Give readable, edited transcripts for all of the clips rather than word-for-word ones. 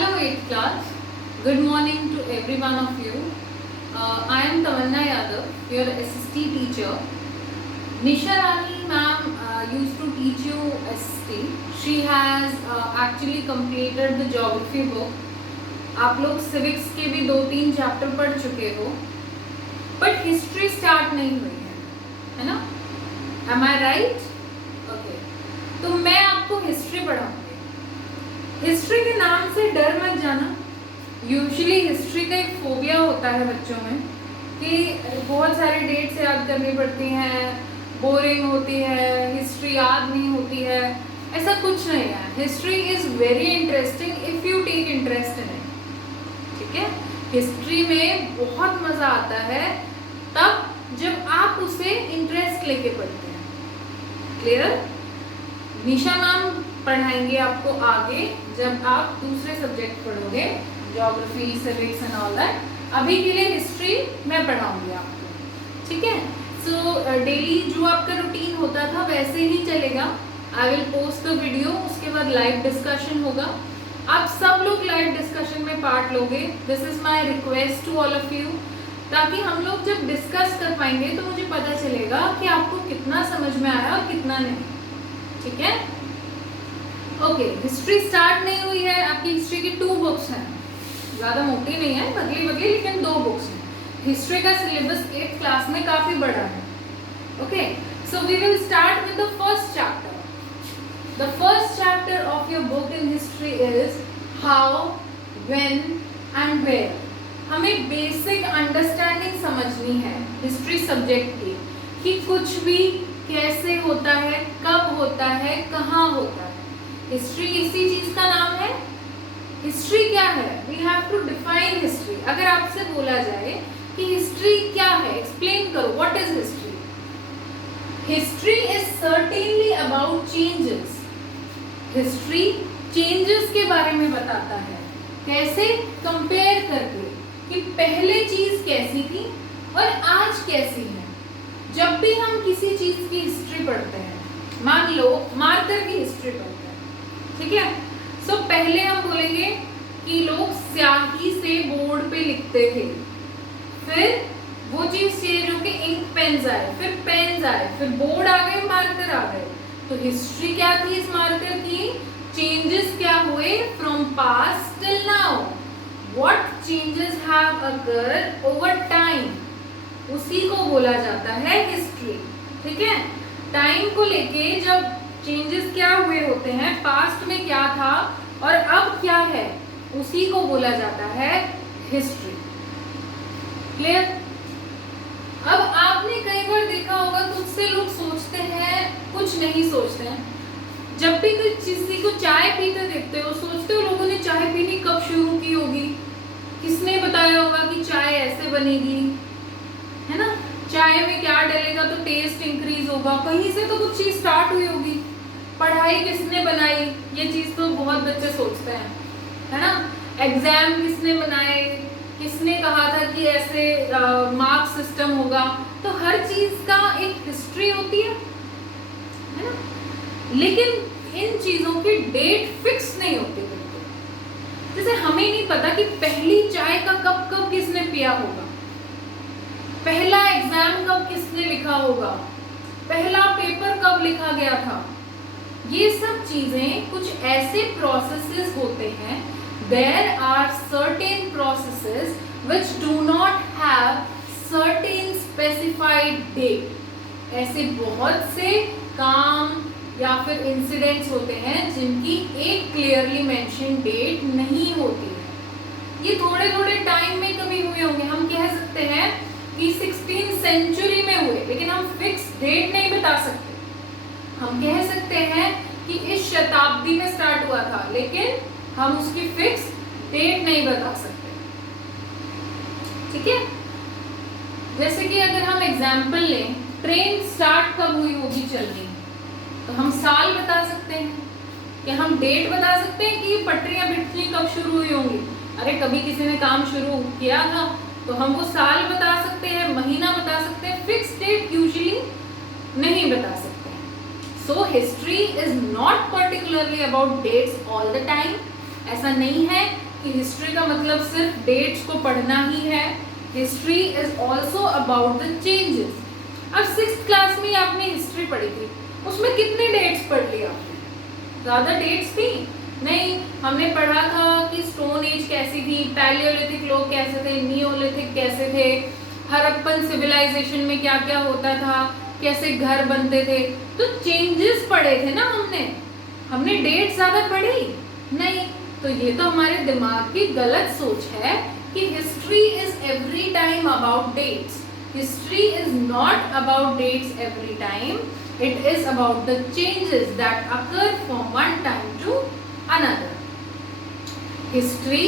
Hello 8th class. Good morning to every one of you. I am Tamanna Yadav, your SST teacher. Nisha Rani ma'am used to teach you SST. She has actually completed the geography book. आप लोग civics के भी 2-3 chapter पढ़ चुके हो, but history start नहीं हुई है ना? Am I right? Okay. तो मैं आपको हिस्ट्री पढ़ाऊंगी. हिस्ट्री के नाम से डर मत जाना. यूजुअली हिस्ट्री का एक फोबिया होता है बच्चों में कि बहुत सारी डेट्स याद करनी पड़ती हैं, बोरिंग होती है, हिस्ट्री याद नहीं होती है. ऐसा कुछ नहीं है. History is very interesting if you take interest in it. ठीक है, हिस्ट्री में बहुत मजा आता है तब जब आप उसे इंटरेस्ट लेके पढ़ते हैं. क्लियर? निशा मैम पढ़ाएंगे आपको आगे जब आप दूसरे सब्जेक्ट पढ़ोगे, geography, civics and all that. अभी के लिए हिस्ट्री मैं पढ़ाऊंगी आपको. ठीक है. सो डेली जो आपका रूटीन होता था वैसे ही चलेगा. I will post the video, उसके बाद लाइव डिस्कशन होगा. आप सब लोग लाइव डिस्कशन में पार्ट लोगे. This is my request to all of you, ताकि हम लोग जब डिस्कस कर पाएंगे तो मुझे पता चलेगा कि आपको कितना समझ में आया और कितना नहीं. ठीक है. ओके, हिस्ट्री स्टार्ट नहीं हुई है. आपकी हिस्ट्री की 2 बुक्स हैं, ज़्यादा मोटी नहीं है, पतली पतली, लेकिन 2 बुक्स हैं. हिस्ट्री का सिलेबस 8th क्लास में काफ़ी बड़ा है. Okay, so we will start with the first chapter. The first chapter of your book in history is how, when and where. हमें बेसिक अंडरस्टैंडिंग समझनी है हिस्ट्री सब्जेक्ट की, कि कुछ भी कैसे होता है, कब होता है, कहाँ होता है. हिस्ट्री इसी चीज का नाम है. हिस्ट्री क्या है? We have to define history. अगर आपसे बोला जाए कि हिस्ट्री क्या है, एक्सप्लेन करो, what is history. History is certainly about changes. History changes के बारे में बताता है. कैसे? कंपेयर करके कि पहले चीज कैसी थी और आज कैसी है. जब भी हम किसी चीज की हिस्ट्री पढ़ते हैं, मान लो मार्कर की हिस्ट्री पढ़ते हैं, ठीक है. सो पहले हम बोलेंगे कि लोग स्याही से बोर्ड पे लिखते थे, फिर वो चीज चेंज होके इंक पेन्स आए, फिर पेन्स आए, फिर बोर्ड आ गए, मार्कर आ गए. तो हिस्ट्री क्या थी इस मार्कर की? चेंजेस क्या हुए from past till now. What changes have occurred over time, उसी को बोला जाता है हिस्ट्री. ठीक है. टाइम को लेके जब चेंजेस क्या हुए होते हैं, पास्ट में क्या था और अब क्या है, उसी को बोला जाता है हिस्ट्री. क्लियर? अब आपने कई बार देखा होगा कुछ से लोग सोचते हैं, कुछ नहीं सोचते हैं. जब भी कोई किसी को चाय पीते देखते हो, सोचते हो लोगों ने चाय पीनी कब शुरू की होगी, किसने बताया होगा कि चाय ऐसे बनेगी, है ना. चाय में क्या डलेगा तो टेस्ट इंक्रीज होगा, कहीं से तो कुछ चीज स्टार्ट हुई होगी. पढ़ाई किसने बनाई, ये चीज तो बहुत बच्चे सोचते हैं, है ना. एग्जाम किसने बनाए, किसने कहा था कि ऐसे मार्क्स सिस्टम होगा. तो हर चीज का एक हिस्ट्री होती है ना. लेकिन इन चीजों की डेट फिक्स नहीं होती. जैसे हमें नहीं पता कि पहली चाय का कप कब किसने पिया होगा, पहला एग्जाम कब किसने लिखा होगा, पहला पेपर कब लिखा गया था. ये सब चीजें कुछ ऐसे प्रोसेसेस होते हैं. There are certain processes which do not have certain specified date. ऐसे बहुत से काम या फिर इंसिडेंट्स होते हैं जिनकी एक क्लियरली मेंशन डेट नहीं होती है. ये थोड़े थोड़े टाइम में कभी हुए होंगे. हम कह सकते हैं कि 16th सेंचुरी में हुए, लेकिन हम फिक्स डेट नहीं बता सकते. हम कह सकते हैं कि इस शताब्दी में स्टार्ट हुआ था, लेकिन हम उसकी फिक्स डेट नहीं बता सकते. ठीक है. जैसे कि अगर हम एग्जाम्पल लें, ट्रेन स्टार्ट कब हुई होगी चलनी, तो हम साल बता सकते हैं. कि हम डेट बता सकते हैं कि पटरियां बिछनी कब शुरू हुई होंगी. अरे कभी किसी ने काम शुरू किया था तो हम वो साल बता सकते हैं, महीना बता सकते हैं. फिक्स डेट यूजुअली नहीं बता सकते. So history is not particularly about that's all the time. ऐसा नहीं है कि हिस्ट्री का मतलब सिर्फ डेट्स को पढ़ना ही है। History is also about the changes. अब 6th क्लास में आपने हिस्ट्री पढ़ी थी, उसमें कितने डेट्स पढ़ लिया आपने? ज़्यादा डेट्स थी? नहीं। हमने पढ़ा था कि स्टोन एज कैसी थी, पैलियोलिथिक लोग कैसे थे, नियोलिथिक कैसे थे, हड़प्पन सिविलाइजेशन में क्या क्या होता था, कैसे घर बनते थे। तो चेंजेस पढ़े थे ना हमने डेट ज्यादा पढ़ी नहीं। तो ये तो हमारे दिमाग की गलत सोच है कि history is every time about dates. History is not about dates every time, it is about the changes that occur from one time to another. History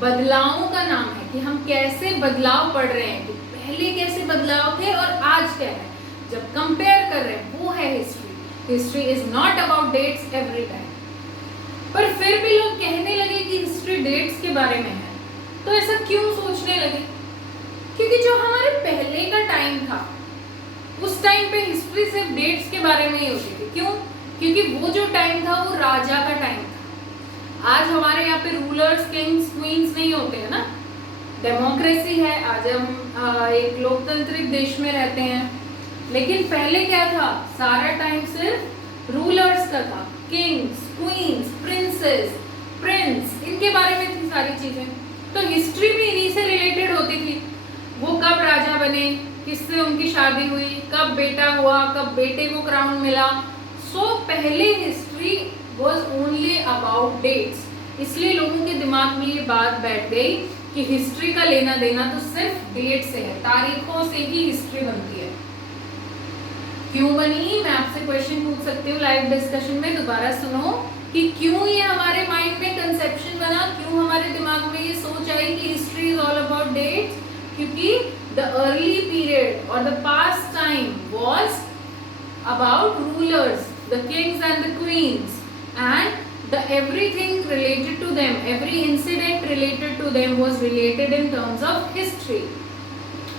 बदलावों का नाम है कि हम कैसे बदलाव पढ़ रहे हैं, कि पहले कैसे बदलाव थे और आज क्या है, जब कंपेयर कर रहे हैं, वो है history. History is not about dates every time. पर फिर भी लोग कहने लगे कि हिस्ट्री डेट्स के बारे में है। तो ऐसा क्यों सोचने लगे? क्योंकि जो हमारे पहले का टाइम था, उस टाइम पे हिस्ट्री सिर्फ डेट्स के बारे में ही होती थी। क्यों? क्योंकि वो जो टाइम था वो राजा का टाइम था। आज हमारे यहाँ पे रूलर्स, किंग्स, क्वींस नहीं होते हैं ना, डेमोक्रेसी है। आज हम एक लोकतांत्रिक देश में रहते हैं। लेकिन पहले क्या था? सारा टाइम सिर्फ रूलर्स का था, किंग्स, क्वींस, प्रिंसेस, प्रिंस, इनके बारे में थी सारी चीजें। तो हिस्ट्री भी इन्हीं से रिलेटेड होती थी। वो कब राजा बने, किससे उनकी शादी हुई, कब बेटा हुआ, कब बेटे को क्राउन मिला। सो पहले history was only about dates। इसलिए लोगों के दिमाग में ये बात बैठ गई कि हिस्ट्री का लेना देना तो सिर्फ डेट से है, तारीखों से ही हिस्ट्री बनती है। क्यों बनी? मैं आपसे क्वेश्चन पूछ सकती हूँ लाइव डिस्कशन में, दोबारा सुनो कि क्यों ये हमारे माइंड में कंसेप्शन बना, क्यों हमारे दिमाग में ये सोच आई कि history is all about dates. क्योंकि द अर्ली पीरियड और the past time was about rulers, the kings and the queens, and the everything related to them, every incident related to them was related in terms of history,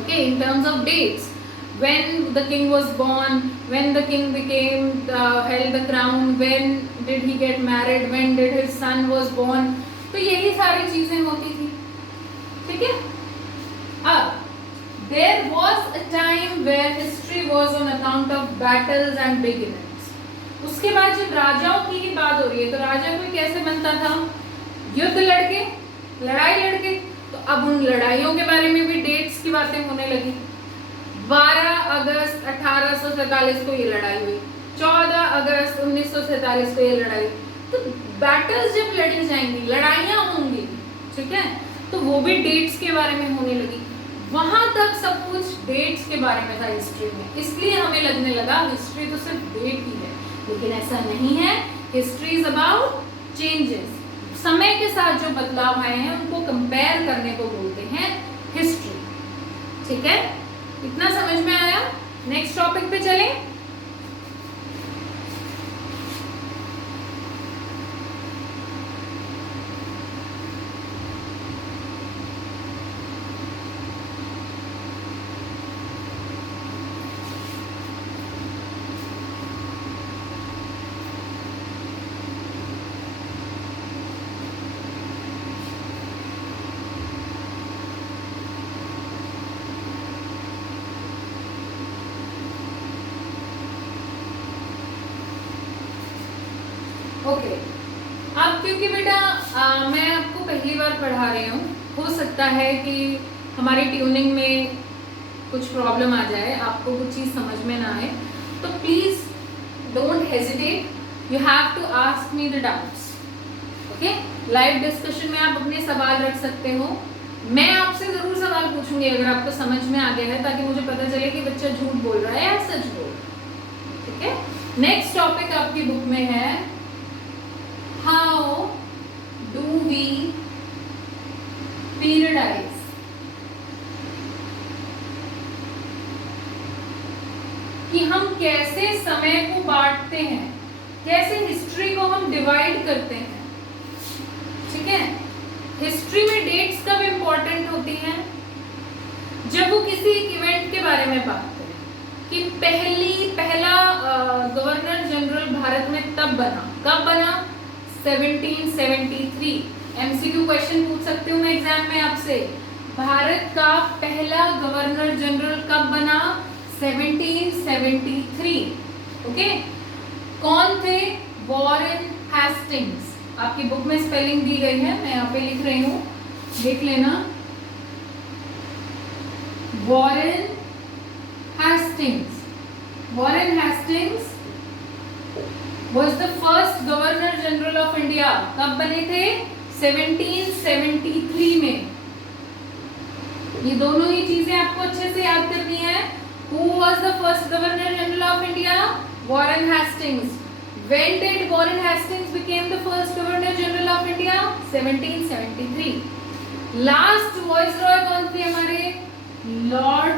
okay, in terms of dates. When the king was born, when the king became held the crown, when did he get married, when did his son was born। तो यही सारी चीजें होती थी, ठीक है। अब there was a time where history was on account of battles and big events। उसके बाद जब राजाओं की ही बात हो रही है, तो राजा कोई कैसे बनता था? युद्ध लड़के, लड़ाई लड़के। तो अब उन लड़ाइयों के बारे में भी डेट्स की बातें होने लगी। 12 अगस्त 1847 को ये लड़ाई हुई, 14 अगस्त 1947 को ये लड़ाई। तो बैटल्स जब लड़ी जाएंगी, लड़ाइयाँ होंगी, ठीक है, तो वो भी डेट्स के बारे में होने लगी। वहां तक सब कुछ डेट्स के बारे में था हिस्ट्री में। इसलिए हमें लगने लगा हिस्ट्री तो सिर्फ डेट ही है, लेकिन ऐसा नहीं है। History is about changes. समय के साथ जो बदलाव आए हैं उनको कंपेयर करने को बोलते हैं हिस्ट्री, ठीक है। इतना समझ में आया? नेक्स्ट टॉपिक पे चलें। ओके, अब क्योंकि बेटा मैं आपको पहली बार पढ़ा रही हूँ, हो सकता है कि हमारी ट्यूनिंग में कुछ प्रॉब्लम आ जाए, आपको कुछ चीज़ समझ में ना आए, तो please don't hesitate, you have to ask me the doubts, okay. Live discussion में आप अपने सवाल रख सकते हो। मैं आपसे ज़रूर सवाल पूछूंगी अगर आपको समझ में आ गया है, ताकि मुझे पता चले कि बच्चा झूठ बोल रहा है या सच बोल रहा है, ठीक है। नेक्स्ट टॉपिक आपकी बुक में है, How do we periodize? कि हम कैसे समय को बांटते हैं, कैसे हिस्ट्री को हम डिवाइड करते हैं, ठीक है। हिस्ट्री में डेट्स कब इंपॉर्टेंट होती हैं? जब वो किसी एक इवेंट के बारे में बात करें कि पहला गवर्नर जनरल भारत में तब बना, कब बना? 1773 एमसीक्यू क्वेश्चन पूछ सकती हूँ मैं एग्जाम में आपसे। भारत का पहला गवर्नर जनरल कब बना? 1773। ओके, कौन थे? Warren Hastings. आपकी बुक में स्पेलिंग दी गई है, मैं यहाँ पे लिख रही हूँ, लिख लेना। Warren Hastings. Warren Hastings was the first governor general of India। कब बने थे? 1773 में। ये दोनों ही चीजें आपको अच्छे से याद करनी है। Who was the first governor general of India? Warren Hastings। When did Warren Hastings became the first governor general of India? 1773। Last viceroy कौन थे हमारे? Lord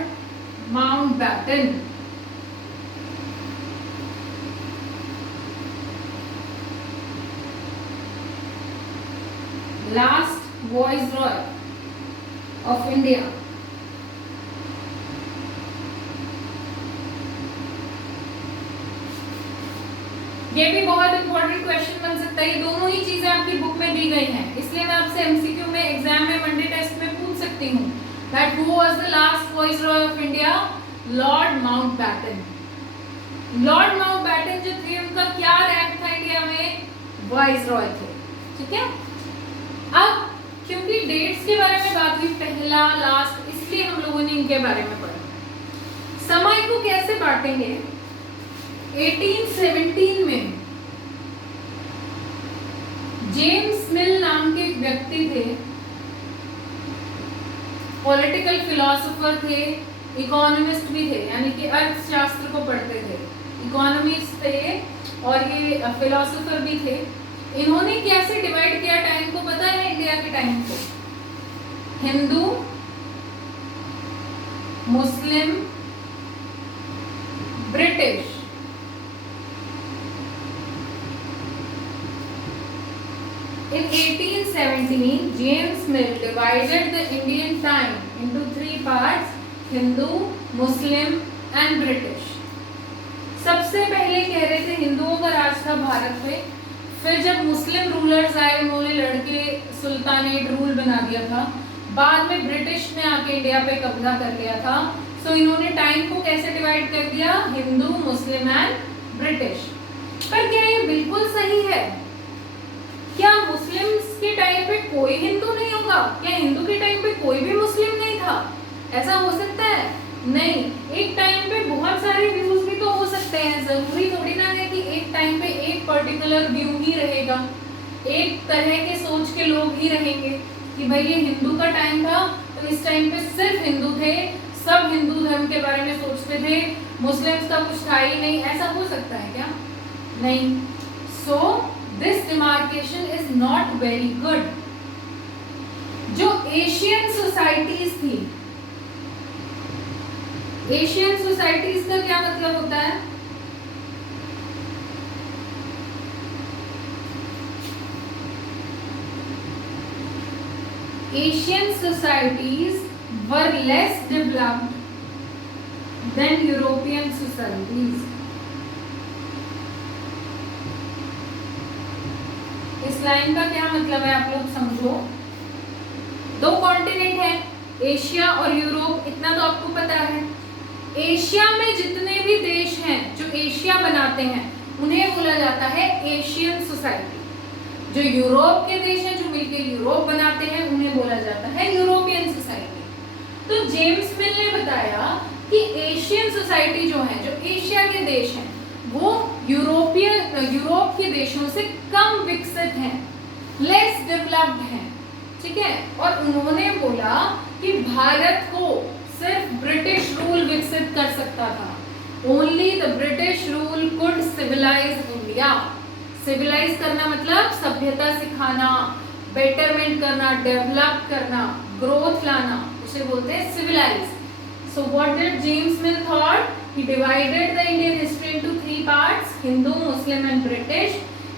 Mountbatten. Last viceroy of India. ये भी बहुत इंपॉर्टेंट क्वेश्चन बन सकता है। ये दोनों ही चीजें आपकी बुक में दी गई हैं, इसलिए मैं आपसे एमसीक्यू में एग्जाम में मंडे टेस्ट में पूछ सकती हूँ that who was the last viceroy of India? Lord Mountbatten. Lord Mountbatten जो थे उनका क्या रैंक था इंडिया में? वाइसरॉय थे। ठीक है, अब क्योंकि डेट्स के बारे में बात हुई, पहला लास्ट, इसलिए हम लोगों ने इनके बारे में पढ़ा। समय को कैसे बांटेंगे? 1817 में जेम्स मिल नाम के एक व्यक्ति थे, पॉलिटिकल फिलोसोफर थे, इकोनॉमिस्ट भी थे, यानी कि अर्थशास्त्र को पढ़ते थे, इकोनॉमिस्ट थे और ये फिलोसोफर भी थे। इन्होंने कैसे डिवाइड किया टाइम को पता है? इंडिया के टाइम को हिंदू, मुस्लिम, British. In 1817, James Mill divided the Indian time into 3 parts: Hindu, Muslim and British। सबसे पहले कह रहे थे हिंदुओं का राज था भारत में, फिर जब मुस्लिम रूलर्स आए उन्होंने लड़के सुल्तानेट रूल बना दिया था, बाद में ब्रिटिश ने आके इंडिया पे कब्जा कर लिया था। सो इन्होंने टाइम को कैसे डिवाइड कर दिया? Hindu, Muslim and British. पर क्या ये बिल्कुल सही है? क्या मुस्लिम्स के टाइम पे कोई हिंदू नहीं होगा? क्या हिंदू के टाइम पे कोई भी मुस्लिम नहीं था? ऐसा हो सकता है? नहीं। एक टाइम पे बहुत सारे व्यूज भी तो हो सकते हैं, जरूरी थोड़ी ना है कि एक टाइम पे एक पर्टिकुलर व्यू ही रहेगा, एक तरह के सोच के लोग ही रहेंगे कि भाई ये हिंदू का टाइम था तो इस टाइम पे सिर्फ हिंदू थे, सब हिंदू धर्म के बारे में सोचते थे, मुस्लिम्स का कुछ था ही नहीं। ऐसा हो सकता है क्या? नहीं। So this demarcation is not very good. जो एशियन सोसाइटीज थी, एशियन सोसाइटीज का क्या मतलब होता है? Asian societies were less developed than European societies. इस लाइन का क्या मतलब है आप लोग समझो। दो कॉन्टिनेंट है, एशिया और यूरोप, इतना तो आपको पता है। एशिया में जितने भी देश हैं जो एशिया बनाते हैं उन्हें बोला जाता है एशियन सोसाइटी। जो यूरोप के देश हैं जो मिलकर यूरोप बनाते हैं उन्हें बोला जाता है यूरोपियन सोसाइटी। तो जेम्स मिल ने बताया कि एशियन सोसाइटी जो है, जो एशिया के देश हैं, वो यूरोप के देशों से कम विकसित हैं, लेस डेवलप्ड हैं। ठीक है, और उन्होंने बोला कि भारत को सिर्फ ब्रिटिश रूल विकसित कर सकता था। Only the British rule could civilise India. Civilise करना मतलब सभ्यता सिखाना, बेटरमेंट करना, डेवलप करना, ग्रोथ लाना, उसे बोलते हैं civilise. So what did James Mill thought? He divided the Indian history into 3 parts: Hindu, Muslim and British.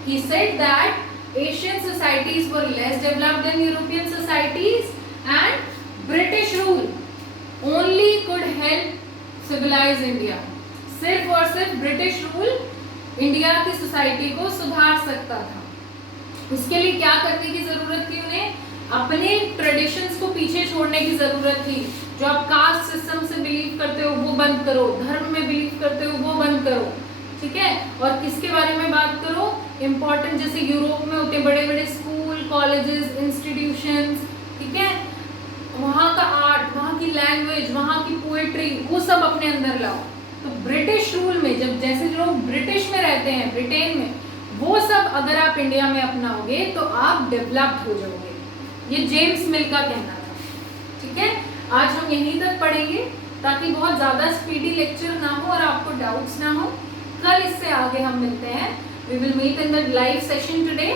He said that Asian societies were less developed than European societies and British rule only could help civilize India. सिर्फ और सिर्फ British rule India की society को सुधार सकता था। उसके लिए क्या करने की जरूरत थी उन्हें? अपने ट्रेडिशंस को पीछे छोड़ने की जरूरत थी। जो आप कास्ट सिस्टम से बिलीव करते हो वो बंद करो, धर्म में बिलीव करते हो वो बंद करो, ठीक है। और किसके बारे में बात करो? इम्पोर्टेंट, जैसे यूरोप में होते बड़े बड़े स्कूल, कॉलेजेस, इंस्टीट्यूशंस, ठीक है, वहाँ का आर्ट, वहाँ की लैंग्वेज, वहाँ की पोएट्री, वो सब अपने अंदर लाओ। तो ब्रिटिश रूल में, जब जैसे लोग ब्रिटिश में रहते हैं, ब्रिटेन में, वो सब अगर आप इंडिया में अपनाओगे तो आप डेवलप्ड हो जाओगे। ये जेम्स मिल का कहना था, ठीक है। आज हम यहीं तक पढ़ेंगे ताकि बहुत ज़्यादा स्पीडी लेक्चर ना हो और आपको डाउट्स ना हो। कल इससे आगे हम मिलते हैं। We will meet in the live session today.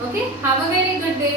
Okay, have a very good day.